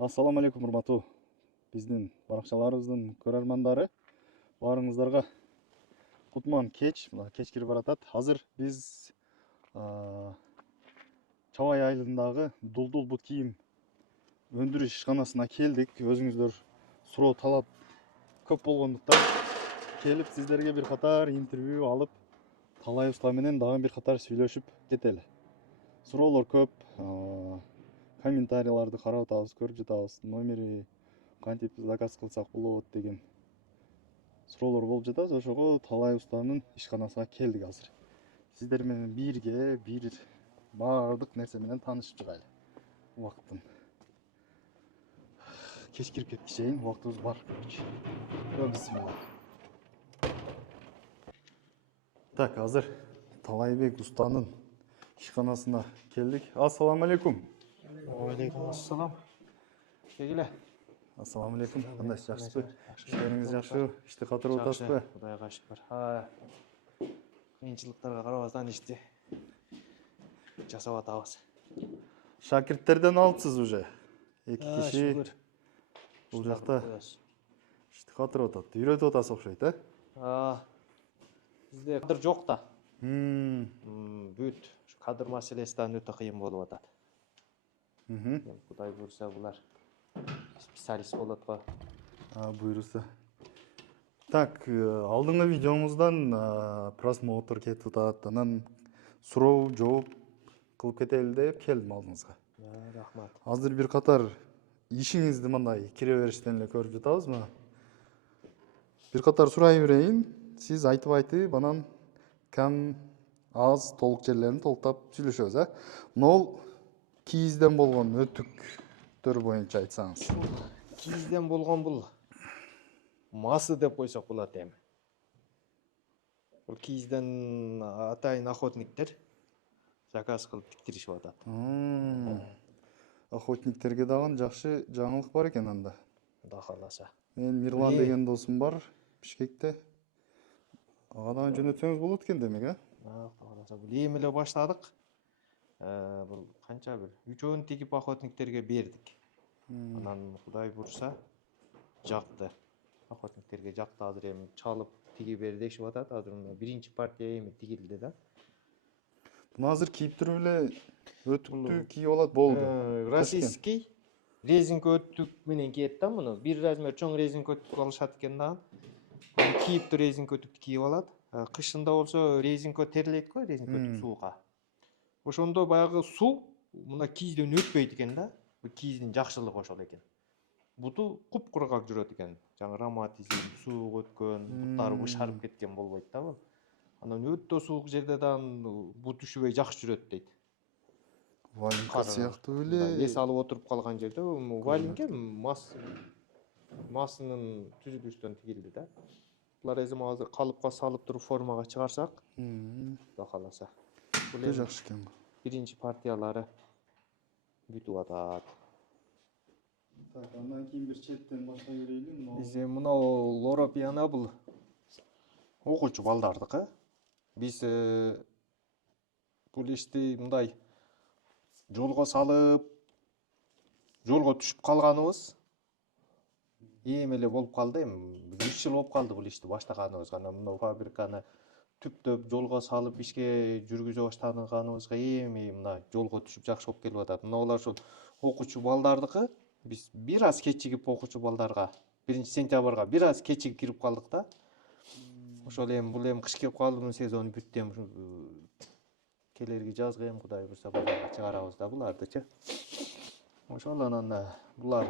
Ассаламу алейкум, урматтуу биздин баракчаларыбыздын көрөрмандары. Баарыңыздарга кутман кеч, кеч кирип баратат. Азыр биз Чабай айылындагы Дулдул бут кийим өндүрүш ишканасына келдик. Өзүңүздөр суроо талап көп болгондуктан келип сиздерге бир катар интервью алып, Талай уста менен дагы бир катар сүйлөшүп кетели. Суроолор көп, комментарийларды карап атабыз, көрүп жатабыз. Номери кантип заказ кылсак болот деген суроолор болуп жатат. Ошого Талай устанын ишканасына келдик азыр. Сиздер менен бирге бир баардык нерсе менен таанышып чыгайлы. Убакыттын кеч кирип кеткичейин, убактыбыз бар. Бисмилла. Так, азыр Талайбек устанын ишканасына келдик. Ассаламу алейкум. Алейкум ассалам. Келе. Ассаламу алейкум. Кандайсыз, жакшысызбы? Иштериңиз жакшыбы? Ишти катырып атасызбы? Кудайга шүкүр. Кыйынчылыктарга карабастан ишти жасап атабыз. Шакирттерден алыпсыз уже. Эки киши Шүкүр. бул жакта ишти катырып атат. Үйрөтүп атасыз окшойт, Бизде кадыр жок да. Бүт кадыр маселеси да өтө кыйын болуп атат. Кудай буйруса булар специалист болот го. Буйруса. Так, алдыңкы видеомуздан просмотр кетип атат. Анан суроо жооп кылып кетели деп келдим алдыңызга. Рахмат. Азыр бир катар ишиңизди мындай кире бериштен эле көрүп жатабызбы? Бир катар сурай берейин. Сиз айтып, анан кам аз толук жерлерин толуктап сүйлөшөбүз, Могул кийизден болгон өтүктөр боюнча айтсаңыз. Кийизден болгон бул масы деп койсок болот эми. Бул кийизден атайын охотниктер заказ кылып тиктиришип атат. Охотниктерге дагы жакшы жаңылык бар экен анда. Кудай кааласа. Мен Мирлан деген досум бар Бишкекте. Ага дагы жөнөтсөңүз болот экен демек, Кудай кааласа. Бул эми эле баштадык. Бул канча бир 3-өн тигип охотниктерге бердик. Анан Кудай буйруса жакты. Охотниктерге жакты, азыр эми чалып тиги бер дешип атат. Азыр биринчи партия эми тигилди да. Муну азыр кийип туруп эле өтүктү кийип алат болду. Российский резинка өтүк менен кийет да муну. Бир размер чоң резинка өтүк алышат экен да. Кийиптүү резинка өтүктү кийип алат. Кышында болсо резинка терлейт го, резинка өтүк сууга. Ошондо баягы суу мына кийизден өтпөйт экен да. Бул кийиздин жакшылыгы ошол экен. Буту куп-кургак жүрөт экен. Жаңы роматизм, сууг өткөн, буттары бышарып кеткен болбойт да бул. Анан өтө суук жерде дагы бут үшүбөй жакшы жүрөт дейт. Валенка сыяктуу эле. Эс алып отуруп калган жерде валенка масынын түзүлүшүнөн тигилди да. Булар эзим азыр калыпка салып туруп формага чыгарсак, Кудай кааласа. Бул жакшы экен. Биринчи партиялары бүтүп атат. Так, андан кийин бир четтен башлай берели. Биз мына Лоропияна бул окуучу балдардыкы. Биз бул ишти мындай жолго салып, жолго түшүп калганыбыз эми эле болуп калды. Эми 3 жыл болуп калды бул ишти баштаганыбызга. Мына фабриканы түптөп жолго салып ишке жүргүзө баштаганыбызга эми мына жолго түшүп жакшы болуп келип атат. Мына булар ушул окуучу балдардыкы. Биз бир аз кечигип окуучу балдарга 1-сентябрга бир аз кечигип кирип калдык да. Ошол эми бул эми кыш кеп калды, мунун сезону бүттү. Эми келерги жазга эми Кудай буйруса базарга чыгарабыз да булардычы. Ошол анан булар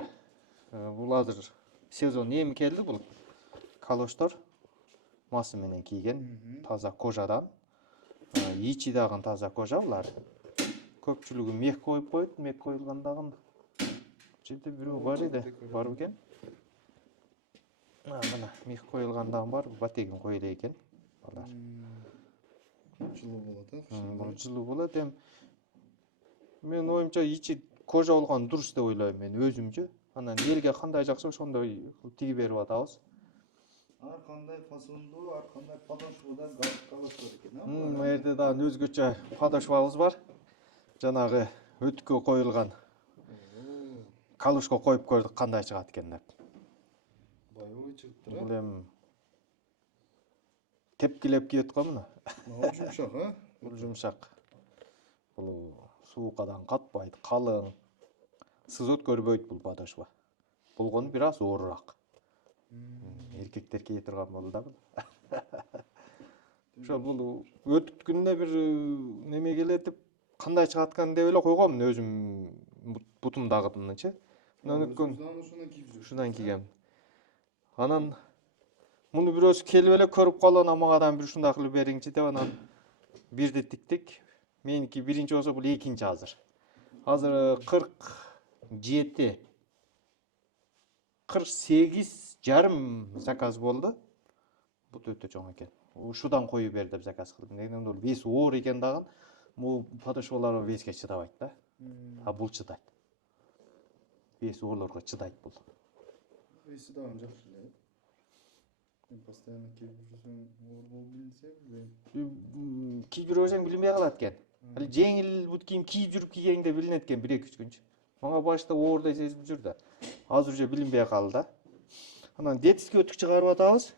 бул азыр сезон эми келди бул. Калоштор масы менен кийген, таза кожадан. Ичи дагы таза кожа булар. Көпчүлүгү мех коюп коет, мех коюлган дагы. Жерде бирөө бар эди, бар бекен? Мына мех коюлган дагы бар, батегин коюлат экен. Балар. Жылуу болот, Бул жылуу болот. Эми мен оюмча ичи кожа болгон дурус деп ойлойм мен өзүмчү. Анан элге кандай жакшы ошондой тиги берип атабыз. Ар кандай фасондо, ар кандай подошвадан калыш бар экен, Мына жерде дагы өзгөчө подошвабыз бар. Жанагы өтүккө коюлган калышко коюп көрдүк кандай чыгат экен деп. Боевой чыгыптыр, Бул эми тепкилеп кийет го муну. Мына жумшак, а? Бул жумшак. Бул суукадан катпайт, калың. Сыз өткөрбөйт бул подошва. Болгону бир аз оорураак. Эркектер кие турган болду да бул. Ошо бул өтүткүндө бир неме келетип, кандай чыгат экен деп эле койгомун өзүм бутумдагынычы. Мына өткөн ушундан кийгем. Анан муну бирөөсү келип эле көрүп калып, мага бир ушундай кылып бериңчи деп анан бирди тиктик. Меники биринчи болсо бул экинчи азыр. Азыр 47 48,5 заказ болду. Бут өтө чоң экен. Ушудан коюу бер деп заказ кылдым. Негенде бул вес оор экен дагы, бул подошвалар веске чыдабайт да. А бул чыдайт. Вес оорлорго чыдайт бул. Веси дагы жакшы эле. Мен постоянно кийип жүрсөм, оор болуп билинсе, Кийип жүрбөсөң билинбей калат экен. Ал жеңил бут кийим кийип жүрүп кийгенде билинет экен 1-2 күнчү. Мага башта оордой сезип жүрдү. Азыр уже билинбей калды да. Анан детский өтүк чыгарып атабыз.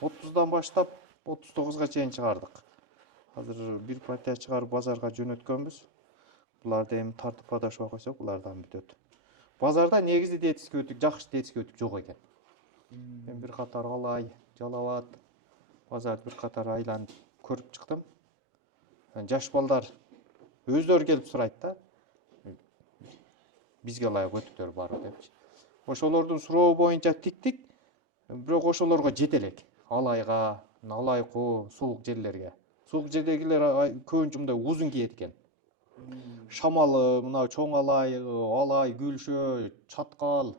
30дан баштап 39га чейин чыгардык. Азыр бир партия чыгарып базарга жөнөткөнбүз. Буларды эми тартып подошва койсок, булардан бүтөт. Базарда негизи детский өтүк, жакшы детский өтүк жок экен. Мен бир катар Алай, Жалал Абад базарды бир катар айланып көрүп чыктым. Жаш балдар өздөрү келип сурайт да. Бизге ылайык өтүктөр барбы депчи. Ошолордун суроо боюнча тиктик. Бирок ошолорго жете элек. Алайга, Алайку, суук жерлерге. Суук жердегилер көбүнчө мындай узун кийет экен. Шамалы, мына чоң Алай, Алай, Гүлшө, Чаткал,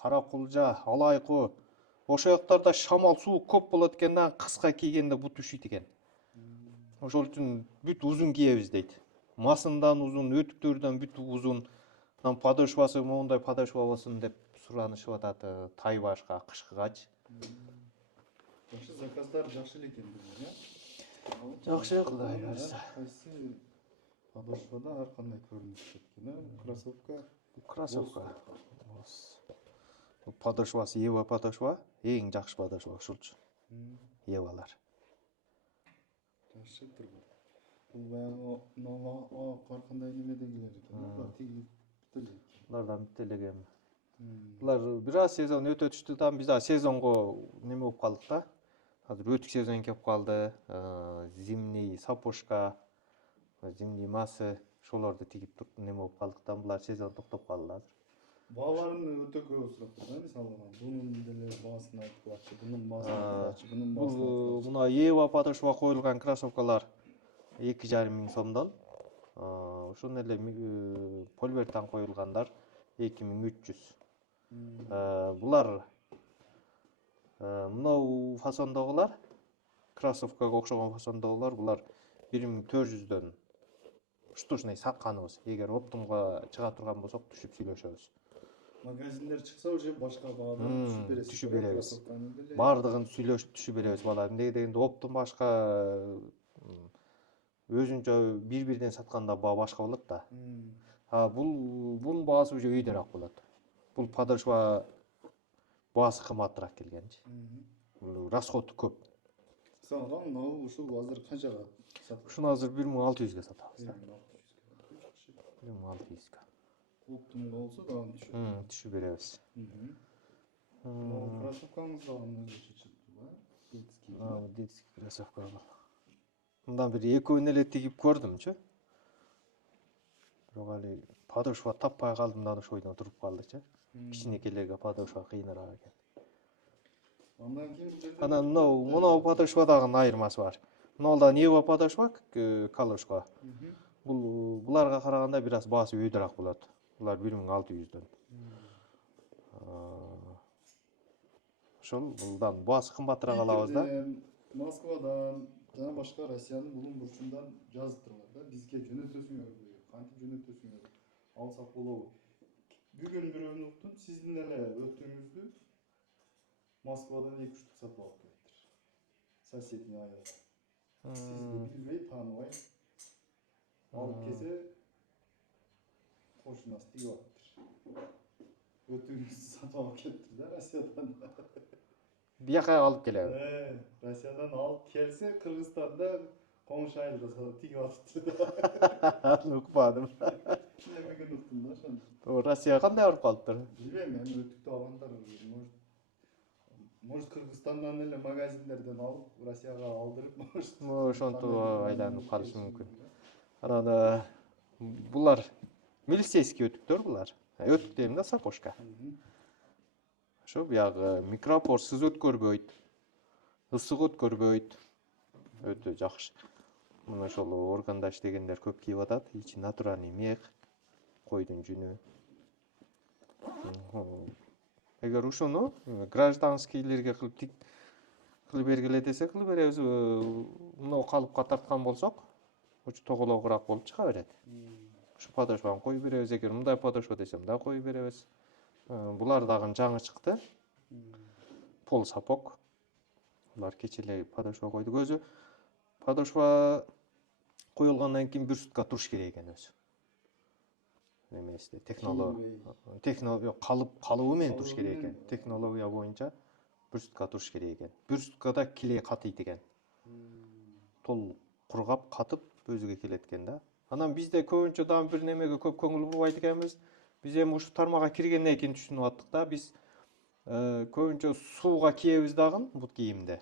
Каракулжа, Алайку. Ошол жактарда шамал, суук көп болот экен да, кыска кийгенде бут üşүйт экен. Ошол үчүн бүт узун кийебиз дейт. Масындан узун, өтүктөрдөн бүт узун. Анан подошвасы моундай подошва болсун деп суранышып атат Тайбашка, кышкыгачы. жакшы заказдар жакшы эле экен бизде, э? Жакшы, Кудай буйрса. Кайсы подошвада ар кандай көрүнүш экен, э? Кроссовка. Кроссовка. Подошвасы Ева подошва, эң жакшы подошва ушулчу. Евалар. Жакшы турбу. Бул баягы нова ар кандай немедегилер экен, булар тигилип бүтөлөт. Булардан бүтөлөгөн. Булар бир аз сезон өтө түштү да, биз сезонго неме болуп калдык да. Азыр өтүк сезон келип калды. Зимний сапожка, зимний масы, ошолорду тигип туруп неме болуп калдык да, булар сезон токтоп калды азыр. Бааларын өтө көп сурап турду, мисалы, бунун деле баасын айтып атчы, бунун баасын айтып атчы, бунун баасын айтып атчы. Мына Ева подошва коюлган кроссовкалар 2,5 миң сомдон. Ошону эле Полвертан коюлгандар 2300. Булар мынау фасондогулар, кроссовкага окшогон фасондогулар, булар 1400дөн штучный сатканыбыз. Эгер оптумга чыга турган болсок, түшүп сүйлөшөбүз. Магазиндер чыкса уже башка баадан түшүп бересиз. Түшүп беребиз. Бардыгын сүйлөшүп түшүп беребиз бала. Эмне дегенде оптум башка, өзүнчө бир-бирден сатканда баа башка болот да. Бунун баасы уже өйдөрөөк болот. Бул подошва баасы кымбатыраак келгенчи. Бул расходу көп. Мисалга мынау ушул азыр канчага сатылат? Ушуну азыр 1600ге сатабыз. 1600га. 1600га. Оптумга болсо дагы түшүп. Түшүп беребиз. Кроссовкаңыз дагы өзүчө чыктыбы? Детский. Детский кроссовка бул. Мындан бир экөөнү эле тигип көрдүмчү. Бирок али подошва таппай калдым да, ошо ойдон туруп калдычы. Кичинекейлерге подошва кыйыныраак экен. Андан кийин бул жерде Анан мынау подошвадагы айырмасы бар. Мыналардан Ева подошва, калышка. Буларга караганда бир аз баасы өйдөрөөк болот. Булар 1600дөн. Ошол булдан баасы кымбатыраак алабыз да. Москвадан жана башка Россиянын булун бурчундан жазып турган да, бизге жөнөтөсүңөрбү, кантип жөнөтөсүңөр, алсак болобу. Бүгүн бирөөнү уктум, сиздин эле өтүгүңүздү Москвадан 2 штук сатып алып келиптир. Соседний айыл. Сизди билбей, тааныбай алып келсе, ушунасы тигип атыптыр. Өтүгүңүздү сатып алып келиптир да Россиядан. Бияка алып келеби? Россиядан алып келсе Кыргызстанда коңуш айылда тигип атыптыр. Аны укпадым. Немеге уктум да ошону. Россияга кандай барып калыптыр? Билбейм, эми өтүктү алгандар может Кыргызстандан эле магазиндерден алып Россияга алдырып, может Ошентип айланып калышы мүмкүн. Анан булар милицейский өтүктөр булар. Өтүк дейм да, сапожка. Ошо биягы микропорсуз өткөрбөйт, ысык өткөрбөйт. Өтө жакшы. Мына ошол органда иштегендер көп кийип атат. Ичи натуральный мех, койдун жүнү. Эгер ушуну гражданскийлерге кылып бергиле десек, кылып беребиз. Мына калыпка тарткан болсок, учу тоголоогураак болуп чыга берет. Ушу подошваны коюп беребиз. Эгер мындай подошва десе, мындай коюп беребиз. Булар дагы жаңы чыкты. Пол сапог. Булар кечеле подошва койдук. Өзү подошва коюлгандан кийин 1 сутка туруш керек экен өзү. Неместе технология калыбы менен туруш керек экен. Технология боюнча 1 сутка туруш керек экен. 1 суткада киле катыйт экен. Толук кургап, катып өзүгө келет экен да. Анан бизде көбүнчө дагы бир немеге көп көңүл бурбайт экенбиз. Биз эми ушу тармакка киргенден кийин түшүнүп аттык да. Биз көбүнчө сууга кийебиз дагы бут кийимди.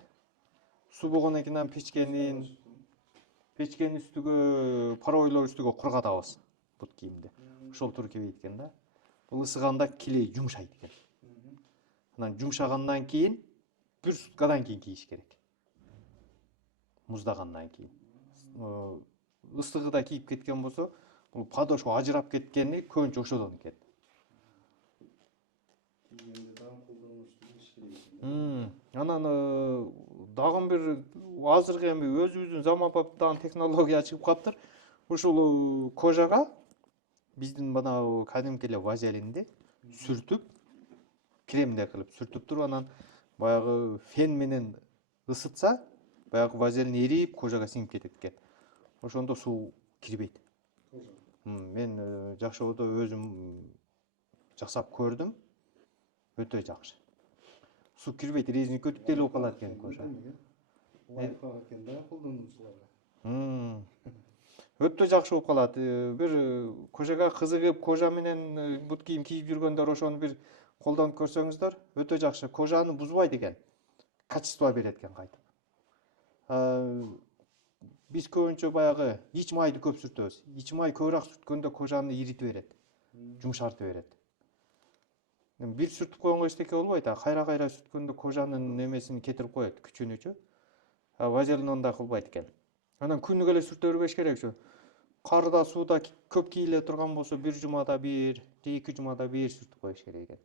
Суу болгондон кийин печкенин үстүгө, паройлор үстүгө кургатабыз бут кийимди. Ошол туру кийбейт экен да. Бул ысыганда киле жумшайт экен. Анан жумшагандан кийин 1 суткадан кийин кийиш керек. Муздагандан кийин. Ысыгы да кийип кеткен болсо, бул подошва ажырап кеткени көбүнчө ошодон экен. Анан дагы бир азыркы эми өзүбүздүн заманбап технология чыгып калыптыр. Ушул кожага биздин мына кадимки эле вазелинди сүртүп, кремдей кылып сүртүп туруп, анан баягы фен менен ысытса, баягы вазелин эрип, кожага сиңип кетет экен. Ошондо суу кирбейт. Мен жакшыбоодо өзүм жасап көрдүм. Өтө жакшы. Суу кирбейт, резиник өтүктей эле болуп калат экен кожа. Лайфхак экен да, колдондум суларга. Өтө жакшы болуп калат. Бир кожага кызыгып, кожа менен бут кийим кийип жүргөндөр ошону бир колдонуп көрсөңүздөр, өтө жакшы. Кожаны бузбайт экен. Качество берет экен кайтып. Биз көбүнчө баягы ич майды көп сүртөбүз. Ич май көбүрөөк сүрткөндө кожаны иритип берет. Жумшартып берет. Бир сүртүп койгонго эчтеке болбойт, кайра-кайра сүрткөндө кожанын немесин кетирип коет, күчүнүчү. Вазелин андай кылбайт экен. Анан күнүгө эле сүртө бербеш керек ушу. Карда, сууда көп кийиле турган болсо, 1 жумада 1, 2 жумада 1 сүртүп коюш керек экен.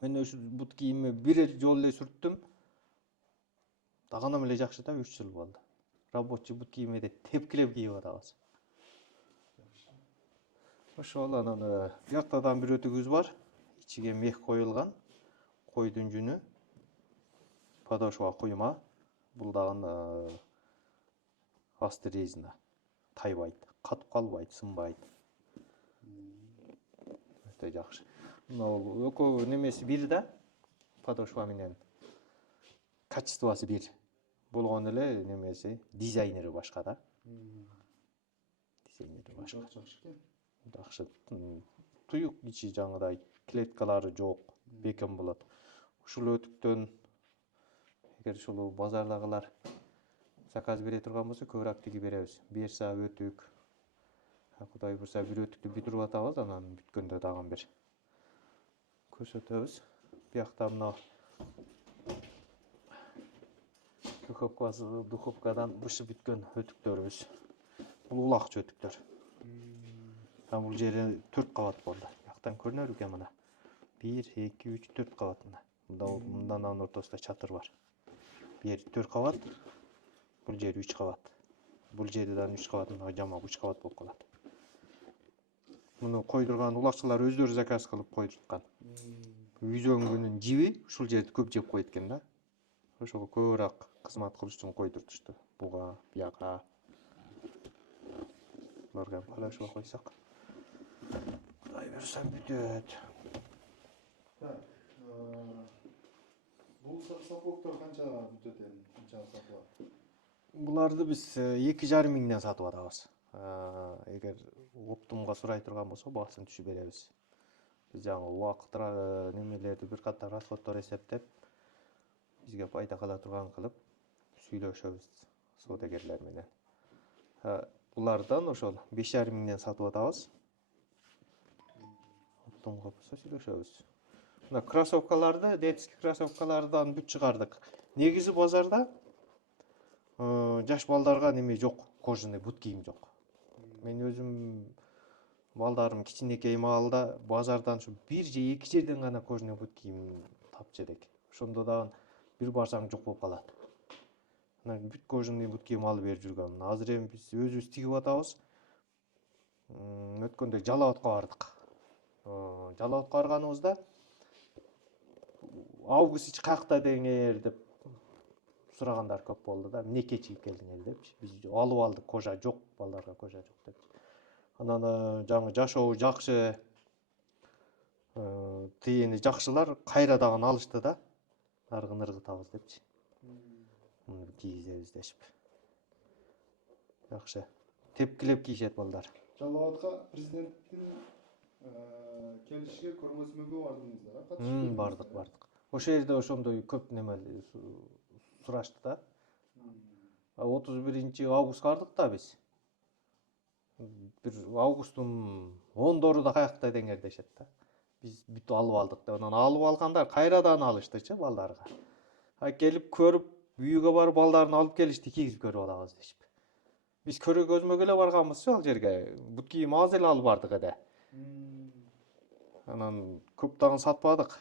Мен ушу бут кийимди бир жолу эле сүрттүм. Даганам эле жакшы да, 3 жыл болду. Рабочий бут кийимди тепкилеп кийип атабыз. Ошол анан биякта дагы бир өтүгүбүз бар. Ичиге мех коюлган, койдун жүнү, подошва куйма. Бул дагы асты резина, тайбайт, катып калбайт, сынбайт. Өтө жакшы. Мына бул экөө немеси бир да, подошва менен качествосы бир. Болгон эле немеси, дизайнери башка да. Дизайнери башка. Жакшы экен. Жакшы. Туюк ичи жаңыдай клеткалары жок, бекем болот. Ушул өтүктөн эгер ушул базардагылар заказ бере турган болсо, көбүрөөк тигип беребиз. Берса өтүк. Кудай бурса бир өтүктү бүтүрүп атабыз, анан бүткөндө дагы бир көрсөтөбүз. Биякта мына духовкадан бышып бүткөн өтүктөрүбүз. Бул улакчы өтүктөр. Бул жери 4 кабат болду. Бияктан көрүнөр экен мына. 1, 2, 3, 4 кабат мына. Мындан анын ортосунда чатыр бар. Бу жери 4 кабат. Бул жери 3 кабат. Бул жери да 3 кабат, мына жамак 3 кабат болуп калат. Муну койдурган улакчылар өздөрү заказ кылып койдурткан. Үзөңгүнүн жиби ушул жерди көп жеп койт экен да. Ошого көбүрөөк кызмат кылыш үчүн койдуртушту. Буга, бияка. Буларга подошва койсок. Сұрай берсем бүтөт. Так. Бул сапоктор канча бүтөт эми? Канча сатылат? Буларды биз 2,5 миңден сатып атабыз. Эгер оптумга сурай турган болсо, баасын түшүп беребиз. Биз жаңы убакыт немелерди бир катар расходдор эсептеп, бизге пайда кала турган кылып сүйлөшөбүз соодагерлер менен. Булардан ошол 5,5 миңден сатып атабыз. Оптумга болсо сүйлөшөбүз. Мына кроссовкаларды, детский кроссовкалардан бүт чыгардык. Негизи базарда жаш балдарга неме жок, кожаный бут кийим жок. Мен өзүм балдарым кичинекей маалда базардан ушу бир же эки жерден гана кожаный бут кийим тапчу элек. Ошондо дагы бир барсаң жок болуп калат. Мына бүт кожаный бут кийим алып берип жүргөм. Азыр эми биз өзүбүз тигип атабыз. Өткөндө Жалал Абадка бардык. Жалал Абадка барганыбызда август ич каякта деңер деп сурагандар көп болду да. Эмне чыгып келдиңер депчи. Биз алып алдык, кожа жок, балдарга кожа жок деп. Анан жаңы жашоо жакшы, тыйыны жакшылар кайра дагы алышты да. Аргын ыргытабыз депчи. Муну кийгизебиз дешип. Жакшы. Тепкилеп кийишет балдар. Жалал Абадка президенттин келишиге көргөзмөгө бардыңыздар, катышып Бардык. Ошол жерде ошондой көп неме сурашты да. 31 августка бардык да биз. Бир августтун 10-доруда каякта деңер дешет да. Биз бүт алып алдык да. Анан алып алгандар кайрадан алыштычы балдарга. Келип көрүп, үйгө барып балдарын алып келишти, кийгизип көрүп алабыз дешип. Биз көргөзмөгө эле барганбызчы ал жерге. Бут кийим аз эле алып бардык эде. Анан көп дагы сатпадык.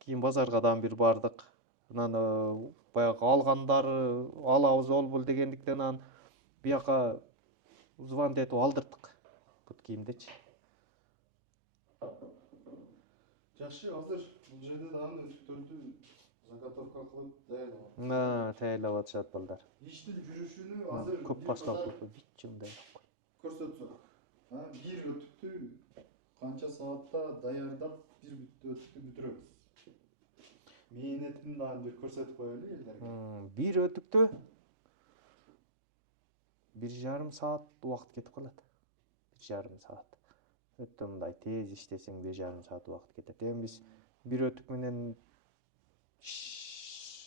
Кийин базарга дагы бир бардык. Анан баягы алгандары алабыз болбол дегендиктен анан бияка звонить этип алдырдык бут кийимдичи. Жакшы, азыр бул жерде дагы өтүктөрдү заготовка кылып даярдап. Даярдап атышат балдар. Иштин жүрүшүнү азыр Көп баскан вичимде. көрсөтсөк. Бир өтүктү канча саатта даярдап бир өтүктү бүтүрөбүз. Мээнетин дагы бир көрсөтүп коелу элдерге. Бир өтүктө 1,5 саат убакыт кетип калат. 1,5 саат. Өтө мындай тез иштесең 1,5 саат убакыт кетет. Эми биз бир өтүк менен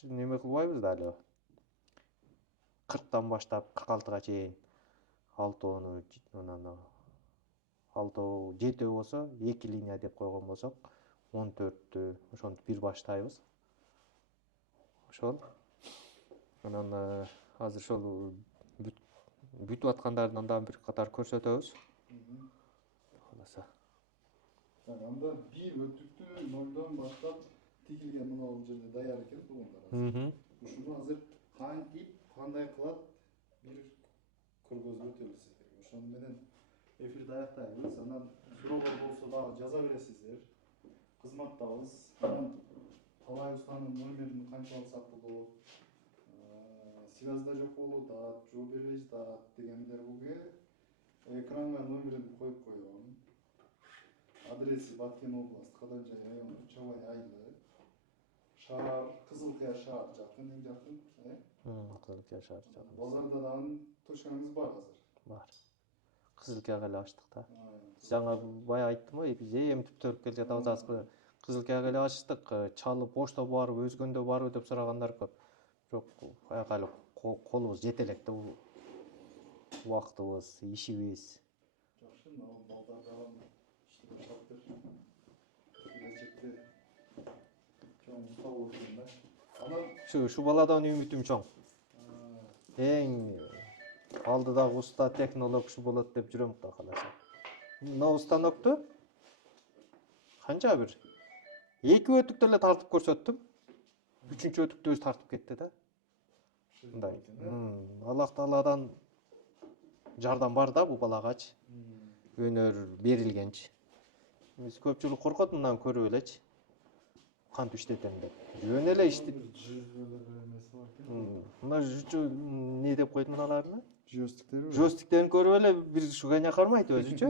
неме кылбайбыз да эле. 40тан баштап 46га чейин 6-ону, анан 6-7 болсо 2 линия деп койгон болсок, 14-тү ошонтип бир баштайбыз. Ошол. Анан азыр ошол бүтүп аткандардан дагы бир катар көрсөтөбүз. Каласа. Анда бир өтүктү нолдон баштап тигилген мына бул жерде даяр экен туугандар. Ушуну азыр кантип, кандай кылат бир көргөзмө өтөлү сиздерге. Ошону менен эфирди аяктайбыз. Анан суроолор болсо дагы жаза бересиздер. Кызматтабыз. Анан талай устанын номерин канча алсак болот, связьда жок болуп атат, жооп бербей жатат дегендерге экранга номерин коюп коем. Адреси Баткен область, Кадамжай району, Чабай айылы. Шаар, Кызылкыя шаар жакын, эң жакын, Кызылкыя шаар жакын. Базарда дагы точкаңыз бар азыр. Бар. Кызылкыяга эле ачтык да. Жаңа бая айттым го, биз эми түптөрүп келе жатабыз азыр. Кызылкыяга эле ачтык, чалып пошто барбы, өзгөндө барбы деп сурагандар көп. Бирок аяка эле колубуз жете элек да, убактыбыз, ишибиз. Жакшы, балдар дагы иштеп баштаптыр. Келечекте чоң уста болот экен да. Анан Ушу баладан үмүтүм чоң. Эң алдыдагы уста технолог ушу болот деп жүрөм да каласа. Мына станокту канча бир 2 өтүктө эле тартып көрсөттүм. 3-үчү өтүктү өзү тартып кетти да. Мындай. Аллах Тааладан жардам бар да бул балагачы. Өнөр берилгенчи. Биз көпчүлүк коркот мындан көрүп элечи. Кантип иштетем деп. Жөн эле иштеп. Мына не деп койду мыналарны? Жөөстүктөрү. Жөөстүктөрүн көрүп эле бир шуганя кармайт өзүчө.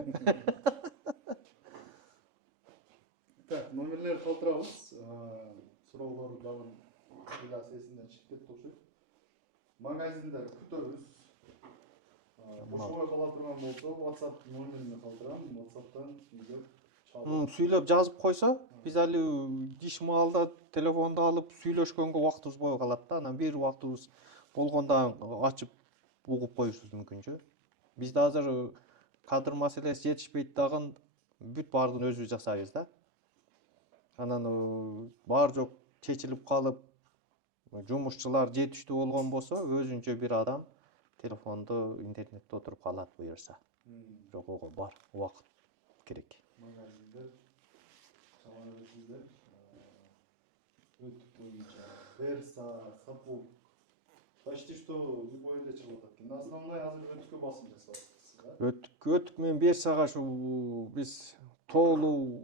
Так, номерлерди калтырабыз. Суроолор дагы ыйлас эсинден чыгып кетти окшойт. Магазиндер күтөбүз. Ошого кала турган болсо, WhatsApp номерине калтырам. WhatsApp'тан сүйлөп чалып. Сүйлөп жазып койсо, биз али иш маалда телефонду алып сүйлөшкөнгө убактыбыз болбой калат да. Анан бир убактыбыз болгондо ачып угуп коюшубуз мүмкүнчү. Бизде азыр кадр маселеси жетишпейт дагы бүт баардыгын өзүбүз жасайбыз да. Анан бар жок чечилип калып, жумушчулар жетиштүү болгон болсо, өзүнчө бир адам телефонду интернетте отуруп калат буюрса. Бирок ого бар убакыт керек. Магазиндер чала бересиздер. Өтүк боюнча Берса, Сапук. Почти что любой эле чыгып атат экен. Основной азыр өтүккө басым жасап атасыз да? Өтүк менен Берсага ушу биз тоолуу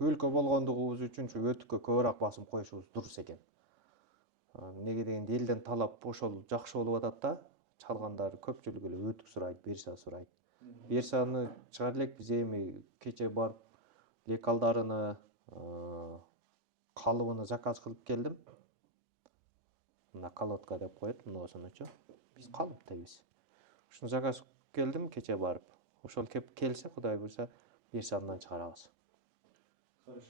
өлкө болгондугубуз үчүн ушу өтүккө көбүрөөк басым коюшубуз дурус экен. Неге дегенде элден талап ошол жакшы болуп атат да. Чалгандар көпчүлүгү эле өтүк сурайт, Берса сурайт. Берсаны чыгара элекпиз эми кече барып лекалдарыны, калыбыны заказ кылып келдим. Мына колодка деп коет, мыносунучу. Биз калып дейбиз. Ушуну заказ кылып келдим кече барып. Ошол келсе, Кудай буйрса, Берсандан чыгарабыз. Хорошо.